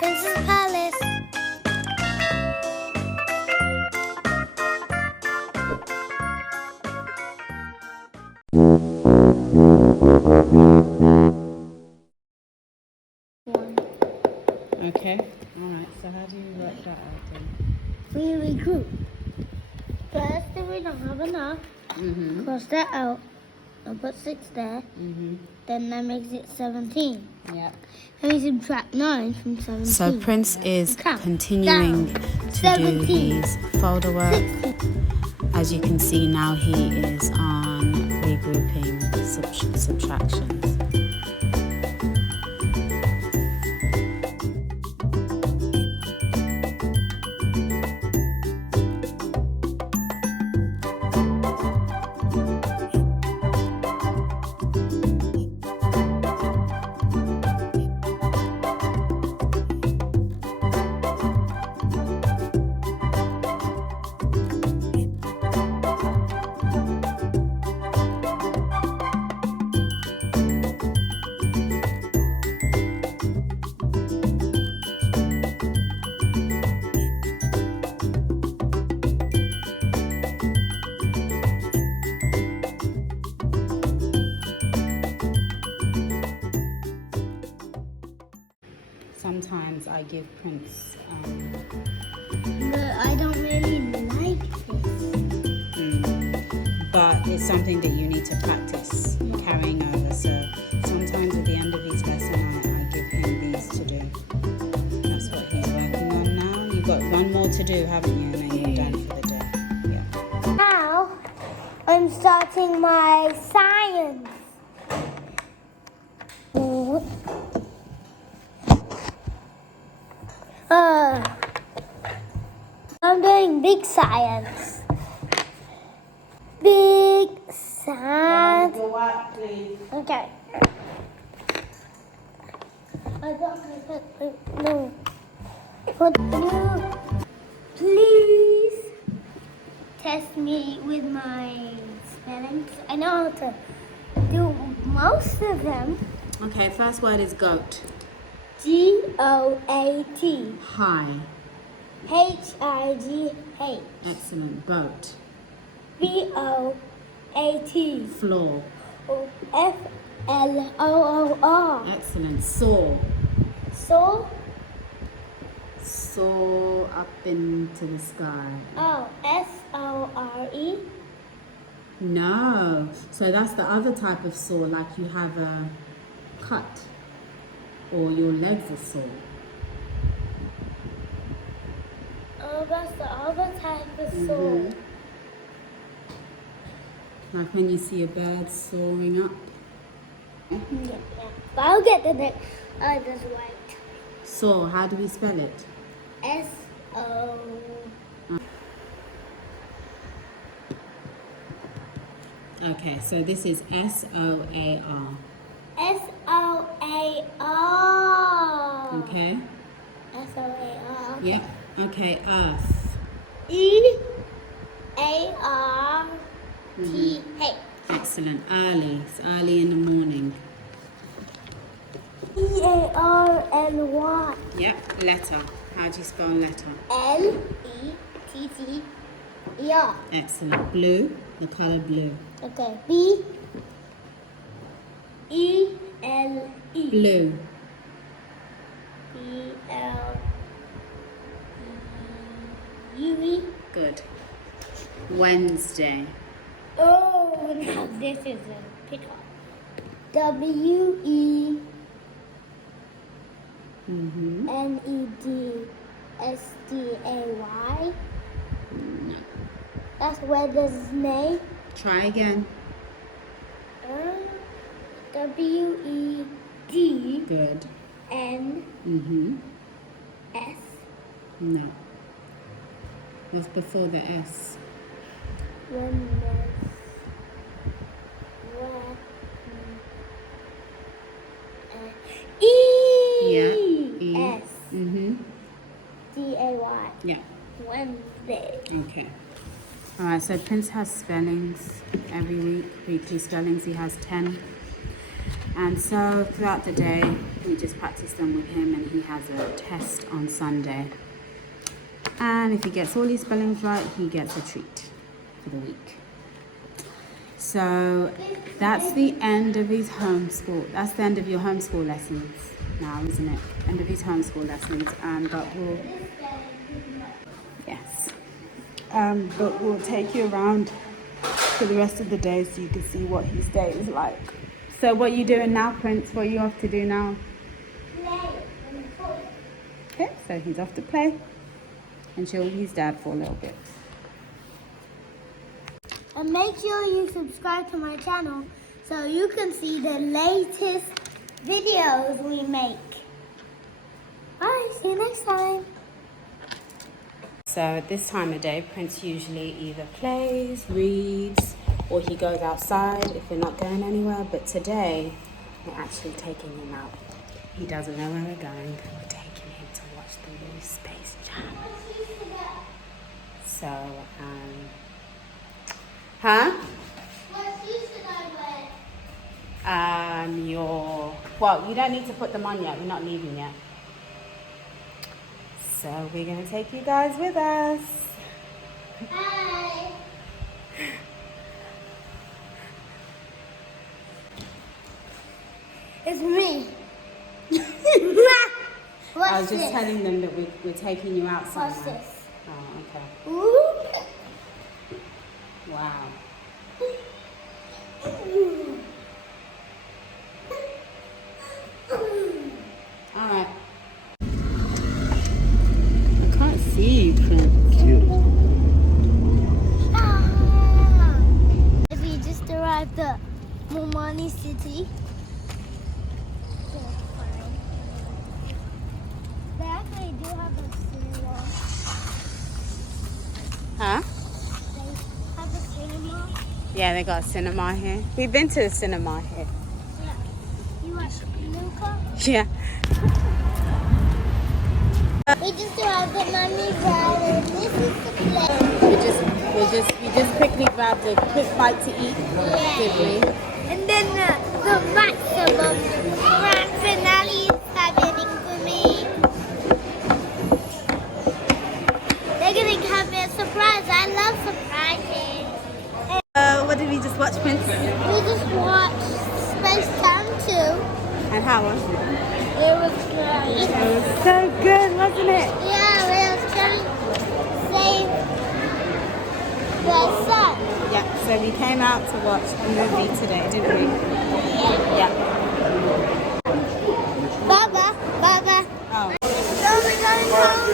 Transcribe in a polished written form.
Princess Palace. Okay. Alright, so how do you work that out then? We regroup. First, if we don't have enough, cross that out and put 6 there. Then that makes it 17. Yeah. And we subtract 9 from 17. So Prince is Count. continuing Down. to 17. do his folder work. 16. As you can see now, he is on regrouping subtractions. Sometimes I give Prince But I don't really like this. but it's something that you need to practice carrying over. So sometimes at the end of each lesson I give him these to do. That's what he's working on now. You've got one more to do, haven't you? And then you're done for the day. Yeah. Now, I'm starting my science. I'm doing big science. Big science. Go up, please. Okay. I got no. Would you please test me with my spellings? I know how to do most of them. Okay, first word is goat. G-O-A-T. High. H-I-G-H. Excellent. Boat. B-O-A-T. Floor. F-L-O-O-R. Excellent. Soar. So, Soar up into the sky. oh, S-O-R-E. No. So that's the other type of soar, like you have a cut or your legs are sore. Oh, that's the other type of soul. Like when you see a bird soaring up. Yeah. But I'll get the next others right. Soar, how do we spell it? S-O. Okay, so this is S-O-A-R. S-O-A-R. Okay? S-O-A-R. Yep. Okay, earth. E-A-R-T-H. Excellent. Early. It's early in the morning. E-A-R-L-Y. Yep. Letter. How do you spell letter? L-E-T-T-E-R. Excellent. Blue. The color blue. Okay. B-E-L-E. Blue. B-L-E-U-E. Good. Wednesday. Oh, now this is a pickup. W-E-N-E-D-S-D-A-Y. No. That's Wednesday. Try again. W-E-D-N-S. Good. No. What's before the S? Yeah. E. S. D-A-Y. Yeah. Wednesday. Okay. Alright, so Prince has spellings every week, weekly spellings. He has 10. And so throughout the day, we just practice them with him, and he has a test on Sunday. And if he gets all his spellings right, he gets a treat for the week. So that's the end of his homeschool. That's the end of your homeschool lessons now, isn't it? End of his homeschool lessons. But we'll take you around for the rest of the day so you can see what his day is like. So what are you doing now, Prince? What are you off to do now? Play. Okay, so he's off to play and chill with his dad for a little bit. And make sure you subscribe to my channel so you can see the latest videos we make. Bye, see you next time. So at this time of day, Prince usually either plays, reads, or he goes outside if we're not going anywhere. But today, we're actually taking him out. He doesn't know where we're going. We're taking him to watch the new Space Jam. So, huh? What shoes should I wear? Well, you don't need to put them on yet. We're not leaving yet. So we're going to take you guys with us. Hi. It's me. What's I was just this? telling them that we're taking you out somewhere. What's this? Oh, okay. Ooh. Wow. All right. I can't see you, Prince. We just arrived at Momani City. They actually do have a cinema. Huh? They have a cinema. Yeah, they got a cinema here. We've been to the cinema here. Yeah. You watch Luca? Yeah. We just arrived at Mommy's Island. This is the place. We just quickly grabbed a quick bite to eat. Yeah. Did we? And then the maximum grand finale is happening for me. They're gonna have me a surprise. I love surprises. What did we just watch, Prince? We just watched Space Jam 2. And how was it? It was great. It was so good, wasn't it? Yeah, we were trying to save the sun. Yeah, so we came out to watch a movie today, didn't we? Yeah. Baba. Oh. So we're going home.